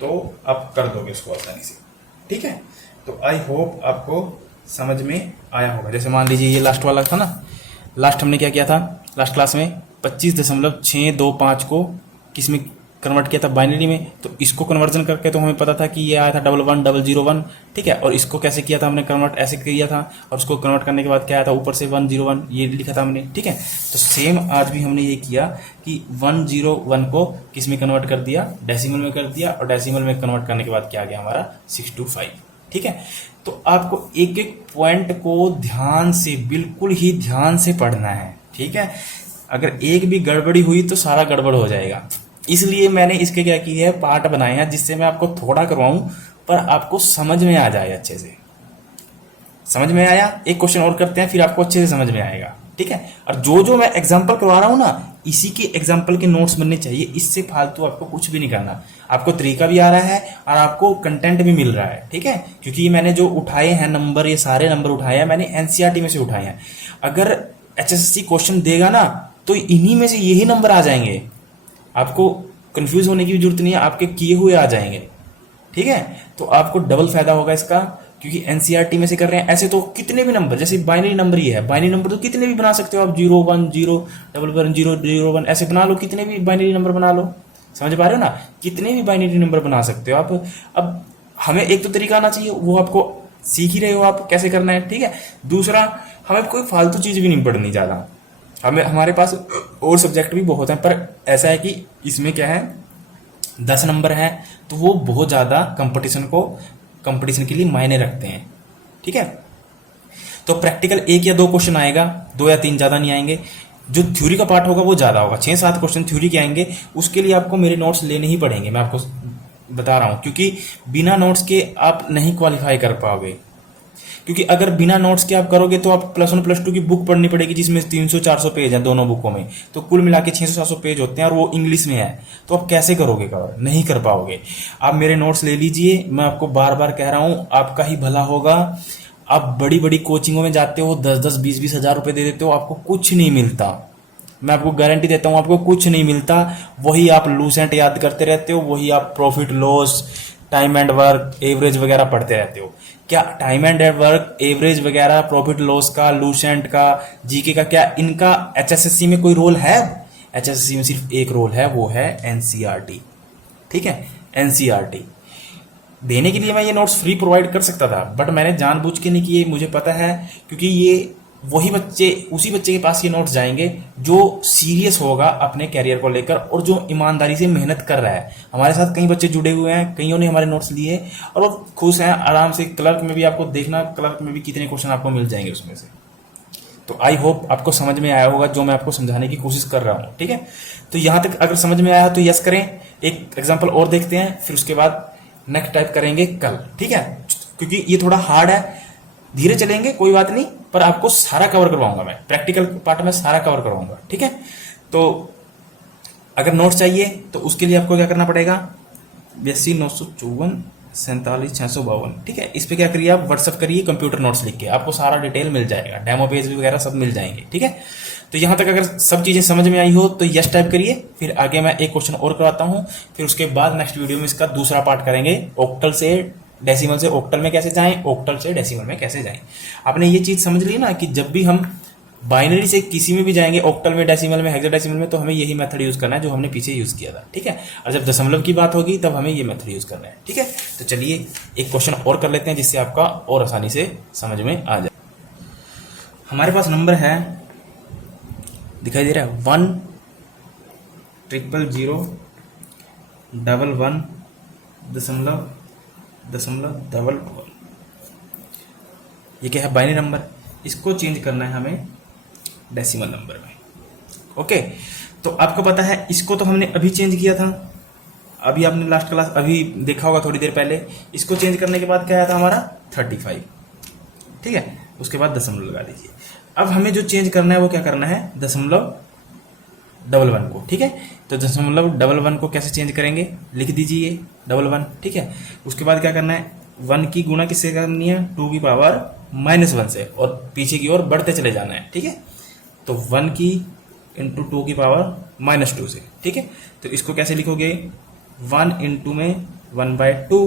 तो आप कर दोगे उसको आसानी से, ठीक है। तो आई होप आपको समझ में आया होगा। जैसे मान लीजिए ये लास्ट वाला था ना, लास्ट हमने क्या किया था लास्ट क्लास में 25.625 को किस में कन्वर्ट किया था बाइनरी में, तो इसको कन्वर्जन करके तो हमें पता था कि ये आया था 11,1,001, ठीक है। और इसको कैसे किया था हमने कन्वर्ट, ऐसे किया था, और उसको कन्वर्ट करने के बाद क्या आया था ऊपर से 101, ये लिखा था हमने, ठीक है। तो सेम आज भी हमने ये किया कि 101 को किस में कन्वर्ट कर दिया, डेसिमल में कर दिया, और डेसिमल में कन्वर्ट करने के बाद क्या आ गया हमारा 625, ठीक है। तो आपको एक एक पॉइंट को ध्यान से, बिल्कुल ही ध्यान से पढ़ना है, ठीक है। अगर एक भी गड़बड़ी हुई तो सारा गड़बड़ हो जाएगा, इसलिए मैंने इसके क्या की है, पार्ट बनाए हैं, जिससे मैं आपको थोड़ा करवाऊं पर आपको समझ में आ जाए, अच्छे से समझ में आया। एक क्वेश्चन और करते हैं, फिर आपको अच्छे से समझ में आएगा, ठीक है। और जो जो मैं एग्जांपल करवा रहा हूं ना, इसी के एग्जांपल के नोट्स बनने चाहिए, इससे फालतू आपको कुछ भी नहीं करना। आपको तरीका भी आ रहा है और आपको कंटेंट भी मिल रहा है, ठीक है। क्योंकि मैंने जो उठाए हैं नंबर, ये सारे नंबर उठाए हैं मैंने एनसीईआरटी में से उठाए हैं। अगर एचएसएससी क्वेश्चन देगा ना, तो इन्हीं में से यही नंबर आ जाएंगे, आपको कंफ्यूज होने की भी जरूरत नहीं है, आपके किए हुए आ जाएंगे, ठीक है। तो आपको डबल फायदा होगा इसका, क्योंकि एनसीईआरटी में से कर रहे हैं। ऐसे तो कितने भी नंबर, जैसे बाइनरी नंबर ही है, बाइनरी नंबर तो कितने भी बना सकते हो आप, 0 1 0 1 1 0 0 1 ऐसे बना लो, कितने भी बाइनरी नंबर बना लो, समझ पा रहे हो ना, कितने भी बाइनरी नंबर बना सकते हो आप। अब हमें एक तो तरीका आना चाहिए, वो आपको सीख ही रहे हो आप कैसे करना है, ठीक है। दूसरा, हमें कोई फालतू चीज भी नहीं पढ़नी ज्यादा, हमें हमारे पास और सब्जेक्ट भी बहुत हैं, पर ऐसा है कि इसमें क्या है 10 नंबर है, तो वो बहुत ज़्यादा कंपटीशन के लिए मायने रखते हैं, ठीक है। तो प्रैक्टिकल 1 या 2 क्वेश्चन आएगा, 2 या 3, ज़्यादा नहीं आएंगे। जो थ्योरी का पार्ट होगा वो ज़्यादा होगा, 6-7 क्वेश्चन थ्योरी के आएंगे। उसके लिए आपको मेरे नोट्स लेने ही पड़ेंगे, मैं आपको बता रहा हूँ, क्योंकि बिना नोट्स के आप नहीं क्वालिफाई कर पाओगे। क्योंकि अगर बिना नोट्स के आप करोगे तो आप +1 +2 की बुक पढ़नी पड़ेगी, जिसमें 300-400 पेज हैं दोनों बुकों में, तो कुल मिला के 600-700 पेज होते हैं, और वो इंग्लिश में है, तो आप कैसे करोगे कवर, नहीं कर पाओगे। आप मेरे नोट्स ले लीजिए, मैं आपको बार बार कह रहा हूँ, आपका ही भला होगा। आप बड़ी बड़ी कोचिंगों में जाते हो, 10-10 20-20 हज़ार रुपये दे देते हो, आपको कुछ नहीं मिलता, मैं आपको गारंटी देता हूँ, आपको कुछ नहीं मिलता। वही आप लूसेंट याद करते रहते हो, वही आप profit loss, time and work, average वगैरह पढ़ते रहते हो। क्या टाइम एंड वर्क, एवरेज वगैरह, प्रॉफिट लॉस का, लूसेंट का, जीके का, क्या इनका एचएसएससी में कोई रोल है? एचएसएससी में सिर्फ एक रोल है, वो है एनसीईआरटी, ठीक है। एनसीईआरटी देने के लिए मैं ये नोट्स फ्री प्रोवाइड कर सकता था, बट मैंने जानबूझ के नहीं किए, मुझे पता है, क्योंकि ये वही बच्चे, उसी बच्चे के पास ये नोट्स जाएंगे जो सीरियस होगा अपने कैरियर को लेकर और जो ईमानदारी से मेहनत कर रहा है। हमारे साथ कई बच्चे जुड़े हुए हैं, कईयों ने हमारे नोट्स लिए और वो खुश हैं आराम से। क्लर्क में भी आपको देखना, क्लर्क में भी कितने क्वेश्चन आपको मिल जाएंगे उसमें से। तो आई होप आपको समझ में आया होगा जो मैं आपको समझाने की कोशिश कर रहा हूँ, ठीक है। तो यहाँ तक अगर समझ में आया तो यस करें। एक एग्जाम्पल और देखते हैं, फिर उसके बाद नेक्स्ट टाइप करेंगे कल, ठीक है। क्योंकि ये थोड़ा हार्ड है, धीरे चलेंगे, कोई बात नहीं, पर आपको सारा कवर करवाऊंगा मैं, प्रैक्टिकल पार्ट में सारा कवर करवाऊंगा, ठीक है। तो अगर नोट्स चाहिए तो उसके लिए आपको क्या करना पड़ेगा, 82 954 47 652, ठीक है। इस पे क्या करिए, आप व्हाट्सअप करिए कंप्यूटर नोट्स लिख के, आपको सारा डिटेल मिल जाएगा, डेमो पेज वगैरह सब मिल जाएंगे, ठीक है। तो यहाँ तक अगर सब चीज़ें समझ में आई हो तो यस टाइप करिए। फिर आगे मैं एक क्वेश्चन और करवाता हूँ, फिर उसके बाद नेक्स्ट वीडियो में इसका दूसरा पार्ट करेंगे, ऑक्टल से डेसिमल से ऑक्टल में कैसे जाएं, ऑक्टल से डेसिमल में कैसे जाएं। आपने ये चीज़ समझ ली ना कि जब भी हम बाइनरी से किसी में भी जाएंगे, ऑक्टल में, डेसिमल में, हेक्साडेसिमल में, तो हमें यही मेथड यूज़ करना है जो हमने पीछे यूज़ किया था, ठीक है। और जब दशमलव की बात होगी तब हमें ये मेथड यूज़ करना है, ठीक है। तो चलिए एक क्वेश्चन और कर लेते हैं जिससे आपका और आसानी से समझ में आ जाए। हमारे पास नंबर है, दिखाई दे रहा है 1 0 0 1 1 दशमलव दशमलव डबल 1। ये क्या है, बाइनरी नंबर, इसको चेंज करना है हमें डेसिमल नंबर में, ओके। तो आपको पता है इसको तो हमने अभी चेंज किया था, अभी आपने लास्ट क्लास अभी देखा होगा थोड़ी देर पहले। इसको चेंज करने के बाद क्या आया था हमारा 35, ठीक है। उसके बाद दशमलव लगा दीजिए। अब हमें जो चेंज करना है वो क्या करना है, दशमलव डबल 1 को, ठीक है। तो दशमलव डबल 1 को कैसे चेंज करेंगे, लिख दीजिए डबल 1, ठीक है। उसके बाद क्या करना है, 1 की गुणा किससे करनी है, 2 की पावर -1 से, और पीछे की ओर बढ़ते चले जाना है, ठीक है। तो 1 की इंटू 2 की पावर -2 से, ठीक है। तो इसको कैसे लिखोगे, 1 इंटू में 1/2,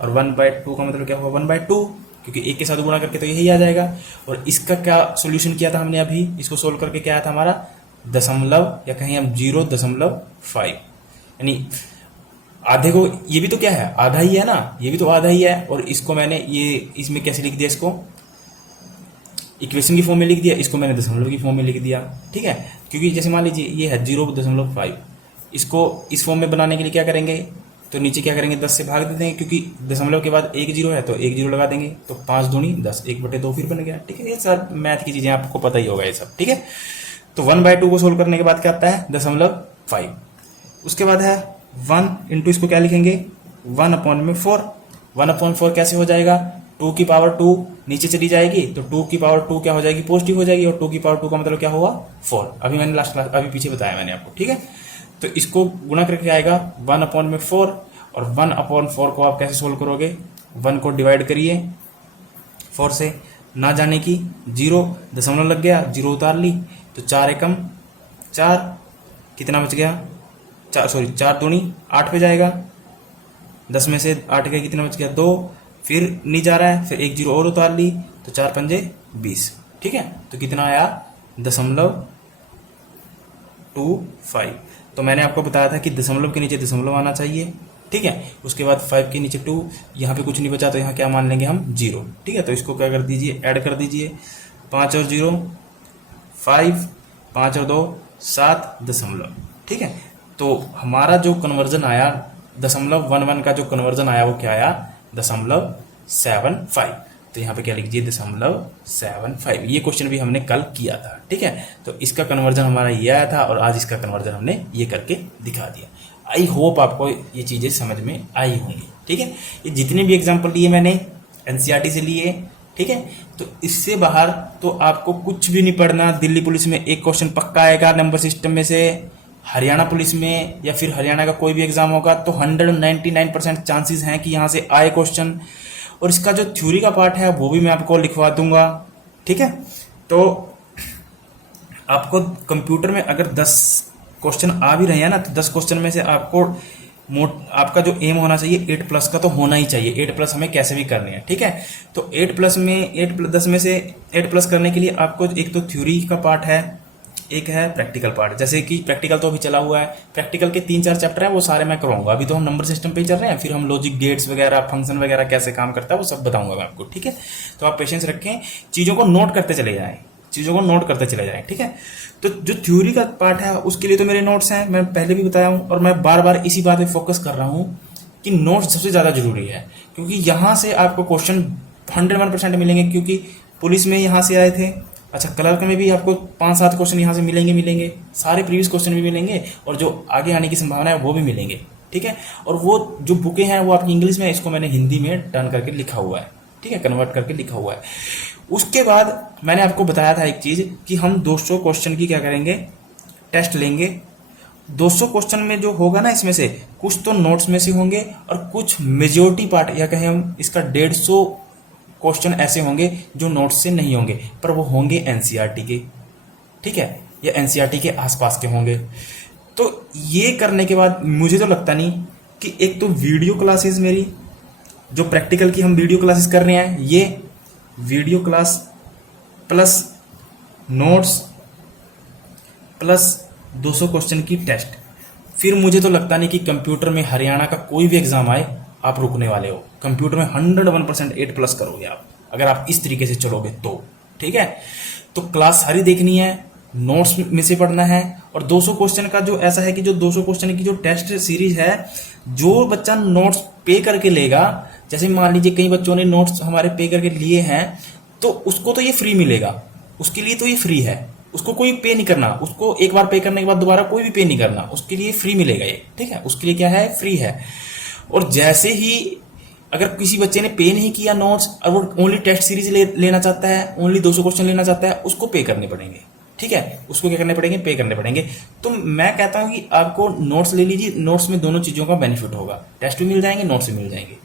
और 1/2 का मतलब क्या होगा 1/2, क्योंकि एक के साथ गुणा करके तो यही आ जाएगा। और इसका क्या सोल्यूशन किया था हमने अभी, इसको सोल्व करके क्या आया था हमारा दशमलव, या कहीं हम 0.5, यानी आधे को, ये भी तो क्या है, आधा ही है ना, ये भी तो आधा ही है। और इसको मैंने ये इसमें कैसे लिख दिया, इसको इक्वेशन की फॉर्म में लिख दिया, इसको मैंने दशमलव की फॉर्म में लिख दिया, ठीक है। क्योंकि जैसे मान लीजिए ये है 0.5, इसको इस फॉर्म में बनाने के लिए क्या करेंगे, तो नीचे क्या करेंगे, 10 से भाग दे देंगे, क्योंकि दशमलव के बाद एक जीरो है तो एक जीरो लगा देंगे, तो 5 दूनी 10, 1/2 फिर बन गया, ठीक है। ये सर मैथ की चीजें आपको पता ही होगा ये सब, ठीक है। तो 1/2 को सोल्व करने के बाद क्या आता है, 0.5। उसके बाद है 1 इंटू, इसको क्या लिखेंगे, 1/4। 1/4 कैसे हो जाएगा, 2 की पावर 2 नीचे चली जाएगी, तो 2 की पावर 2 क्या हो जाएगी, पॉजिटिव हो जाएगी, और 2 की पावर 2 का मतलब क्या हुआ, 4। अभी मैंने लास्ट क्लास अभी पीछे बताया मैंने आपको, ठीक है। तो इसको गुणा करके आएगा 1/4, और 1/4 को आप कैसे सोल्व करोगे, 1 को डिवाइड करिए 4 से, ना जाने की 0, दशमलव लग गया, 0 उतार ली, तो 4 एकम 4, कितना बच गया, 4 दूनी 8 पे जाएगा, 10 में से 8 गए, कितना बच गया 2, फिर नहीं जा रहा है, फिर 1 0 और उतार ली, तो 4 पंजे 20, ठीक है। तो कितना आया, 0.25। तो मैंने आपको बताया था कि दशमलव के नीचे दशमलव आना चाहिए, ठीक है। उसके बाद 5 के नीचे 2, यहाँ पे कुछ नहीं बचा तो यहाँ क्या मान लेंगे हम, 0, ठीक है। तो इसको क्या कर दीजिए, ऐड कर दीजिए, 5 और 0 5, 5 और 2 7 दशमलव, ठीक है। तो हमारा जो कन्वर्जन आया 0.11 का जो कन्वर्जन आया वो क्या आया, 0.75। तो यहाँ पे क्या लिख दीजिए, 0.75। ये क्वेश्चन भी हमने कल किया था, ठीक है। तो इसका कन्वर्जन हमारा ये आया था, और आज इसका कन्वर्जन हमने ये करके दिखा दिया। आई होप आपको ये चीज़ें समझ में आई होंगी, ठीक है। ये जितने भी एग्जाम्पल लिए मैंने एनसीईआरटी से लिए, ठीक है। तो इससे बाहर तो आपको कुछ भी नहीं पढ़ना। दिल्ली पुलिस में एक क्वेश्चन पक्का आएगा नंबर सिस्टम में से, हरियाणा पुलिस में या फिर हरियाणा का कोई भी एग्जाम होगा तो 199% चांसेस हैं कि यहाँ से आए क्वेश्चन। और इसका जो थ्योरी का पार्ट है वो भी मैं आपको लिखवा दूंगा, ठीक है। तो आपको कंप्यूटर में अगर 10 क्वेश्चन आ भी रहे हैं ना, तो 10 क्वेश्चन में से आपको आपका जो एम होना चाहिए 8+ का तो होना ही चाहिए। 8+ हमें कैसे भी करने हैं, ठीक है। तो 10 में से 8+ करने के लिए आपको एक तो थ्योरी का पार्ट है, एक है प्रैक्टिकल पार्ट। जैसे कि प्रैक्टिकल तो अभी चला हुआ है, प्रैक्टिकल के 3-4 चैप्टर है, वो सारे मैं करवाऊंगा। अभी तो हम नंबर सिस्टम पे ही चल रहे हैं, फिर हम लॉजिक गेट्स वगैरह, फंक्शन वगैरह कैसे काम करता है वो सब बताऊंगा मैं आपको, ठीक है। तो आप पेशेंस रखें, चीज़ों को नोट करते चले जाएं, ठीक है। तो जो थ्योरी का पार्ट है उसके लिए तो मेरे नोट्स हैं, मैं पहले भी बताया हूँ, और मैं बार बार इसी बात पे फोकस कर रहा हूँ कि नोट्स सबसे ज़्यादा जरूरी है, क्योंकि यहाँ से आपको क्वेश्चन 101% मिलेंगे। क्योंकि पुलिस में यहाँ से आए थे, अच्छा क्लर्क में भी आपको 5-7 क्वेश्चन यहाँ से मिलेंगे, सारे प्रीवियस क्वेश्चन भी मिलेंगे, और जो आगे आने की संभावना है वो भी मिलेंगे, ठीक है। और वो जो बुकें हैं वो आपकी इंग्लिश में, इसको मैंने हिंदी में टर्न करके लिखा हुआ है, ठीक है, कन्वर्ट करके लिखा हुआ है। उसके बाद मैंने आपको बताया था एक चीज़ कि हम 200 क्वेश्चन की क्या करेंगे, टेस्ट लेंगे। 200 क्वेश्चन में जो होगा ना, इसमें से कुछ तो नोट्स में से होंगे, और कुछ मेजोरिटी पार्ट या कहें हम इसका 150 क्वेश्चन ऐसे होंगे जो नोट्स से नहीं होंगे, पर वो होंगे एनसीईआरटी के, ठीक है, या एनसीईआरटी के आसपास के होंगे। तो ये करने के बाद मुझे तो लगता नहीं कि एक तो वीडियो क्लासेस मेरी जो प्रैक्टिकल की हम वीडियो क्लासेस कर रहे हैं, ये video class plus notes plus 200 question की टेस्ट, फिर मुझे तो लगता नहीं कि कंप्यूटर में हरियाणा का कोई भी एग्जाम आए आप रुकने वाले हो। कंप्यूटर में 101% 8+ करोगे आप, अगर आप इस तरीके से चलोगे तो, ठीक है। तो क्लास सारी देखनी है, नोट्स में से पढ़ना है, और 200 क्वेश्चन का जो ऐसा है कि जो 200 क्वेश्चन की जो टेस्ट सीरीज है, जो बच्चा नोट्स पे करके लेगा, जैसे मान लीजिए कई बच्चों ने नोट्स हमारे पे करके लिए हैं, तो उसको तो ये फ्री मिलेगा, उसके लिए तो ये फ्री है, उसको कोई पे नहीं करना, उसको एक बार पे करने के बाद दोबारा कोई भी पे नहीं करना, उसके लिए फ्री मिलेगा ये, ठीक है। उसके लिए क्या है, फ्री है। और जैसे ही अगर किसी बच्चे ने पे नहीं किया नोट्स, और वो ओनली टेस्ट सीरीज लेना चाहता है, ओनली 200 क्वेश्चन लेना चाहता है, उसको पे करने पड़ेंगे, ठीक है। उसको क्या करने पड़ेंगे, पे करने पड़ेंगे। तो मैं कहता हूं कि आपको नोट्स ले लीजिए, नोट्स में दोनों चीजों का बेनिफिट होगा, टेस्ट भी मिल जाएंगे, नोट्स भी मिल जाएंगे,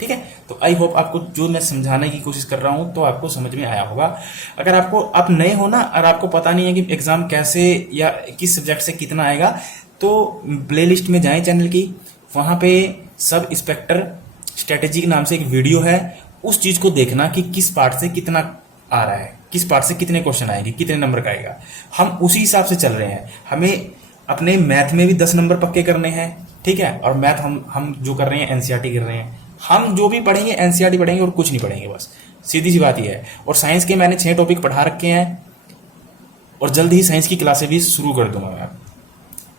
ठीक है। तो आई होप आपको जो मैं समझाने की कोशिश कर रहा हूं तो आपको समझ में आया होगा। अगर आप नए हो ना, और आपको पता नहीं है कि एग्जाम कैसे या किस सब्जेक्ट से कितना आएगा, तो प्लेलिस्ट में जाएं चैनल की, वहां पे सब इंस्पेक्टर स्ट्रेटेजी के नाम से एक वीडियो है, उस चीज को देखना कि किस पार्ट से कितना आ रहा है, किस पार्ट से कितने क्वेश्चन आएंगे, कितने नंबर का आएगा। हम उसी हिसाब से चल रहे हैं। हमें अपने मैथ में भी 10 नंबर पक्के करने हैं, ठीक है। और मैथ हम जो कर रहे हैं एनसीईआरटी कर रहे हैं, हम जो भी पढ़ेंगे एनसीईआरटी पढ़ेंगे और कुछ नहीं पढ़ेंगे, बस सीधी सी बात यह है। और साइंस के मैंने 6 टॉपिक पढ़ा रखे हैं और जल्द ही साइंस की क्लासें भी शुरू कर दूंगा मैं,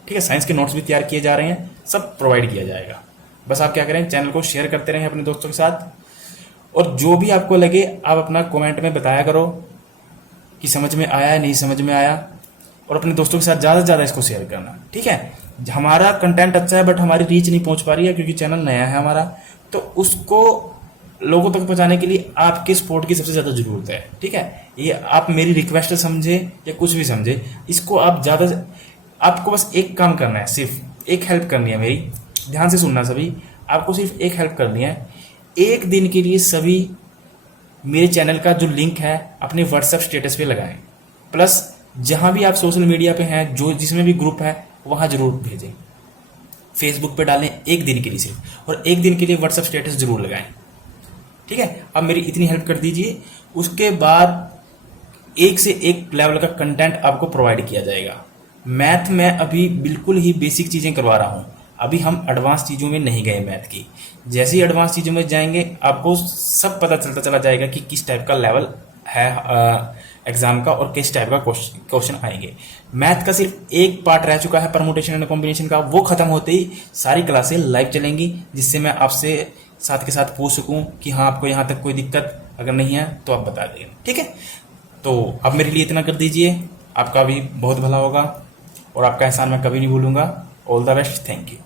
ठीक है। साइंस के नोट्स भी तैयार किए जा रहे हैं, सब प्रोवाइड किया जाएगा। बस आप क्या करें, चैनल को शेयर करते रहें अपने दोस्तों के साथ, और जो भी आपको लगे आप अपना कमेंट में बताया करो कि समझ में आया नहीं समझ में आया, और अपने दोस्तों के साथ ज़्यादा से ज़्यादा इसको शेयर करना, ठीक है। हमारा कंटेंट अच्छा है बट हमारी रीच नहीं पहुंच पा रही है क्योंकि चैनल नया है हमारा, तो उसको लोगों तक पहुंचाने के लिए आपके सपोर्ट की सबसे ज़्यादा ज़रूरत है, ठीक है। ये आप मेरी रिक्वेस्ट समझे या कुछ भी समझे, इसको आप ज़्यादा, आपको बस एक काम करना है, सिर्फ एक हेल्प करनी है मेरी, ध्यान से सुनना सभी। आपको सिर्फ एक हेल्प करनी है, एक दिन के लिए सभी मेरे चैनल का जो लिंक है अपने व्हाट्सएप स्टेटस पे लगाएं, प्लस जहां भी आप सोशल मीडिया पे हैं, जो जिसमें भी ग्रुप है वहां जरूर भेजें। फेसबुक पे डालें एक दिन के लिए सिर्फ, और एक दिन के लिए व्हाट्सएप स्टेटस जरूर लगाएं, ठीक है। अब मेरी इतनी हेल्प कर दीजिए, उसके बाद एक से एक लेवल का कंटेंट आपको प्रोवाइड किया जाएगा। मैथ में अभी बिल्कुल ही बेसिक चीज़ें करवा रहा हूँ, अभी हम एडवांस चीज़ों में नहीं गए मैथ की। जैसे ही एडवांस चीज़ों में जाएंगे आपको सब पता चलता चला जाएगा कि किस टाइप का लेवल है एग्जाम का और किस टाइप का क्वेश्चन आएंगे। मैथ का सिर्फ एक पार्ट रह चुका है परमुटेशन एंड कॉम्बिनेशन का, वो खत्म होते ही सारी क्लासें लाइव चलेंगी, जिससे मैं आपसे साथ के साथ पूछ सकूं कि हाँ आपको यहाँ तक कोई दिक्कत अगर नहीं है तो आप बता दें, ठीक है। तो अब मेरे लिए इतना कर दीजिए, आपका भी बहुत भला होगा और आपका एहसान मैं कभी नहीं भूलूंगा। All the best, thank you.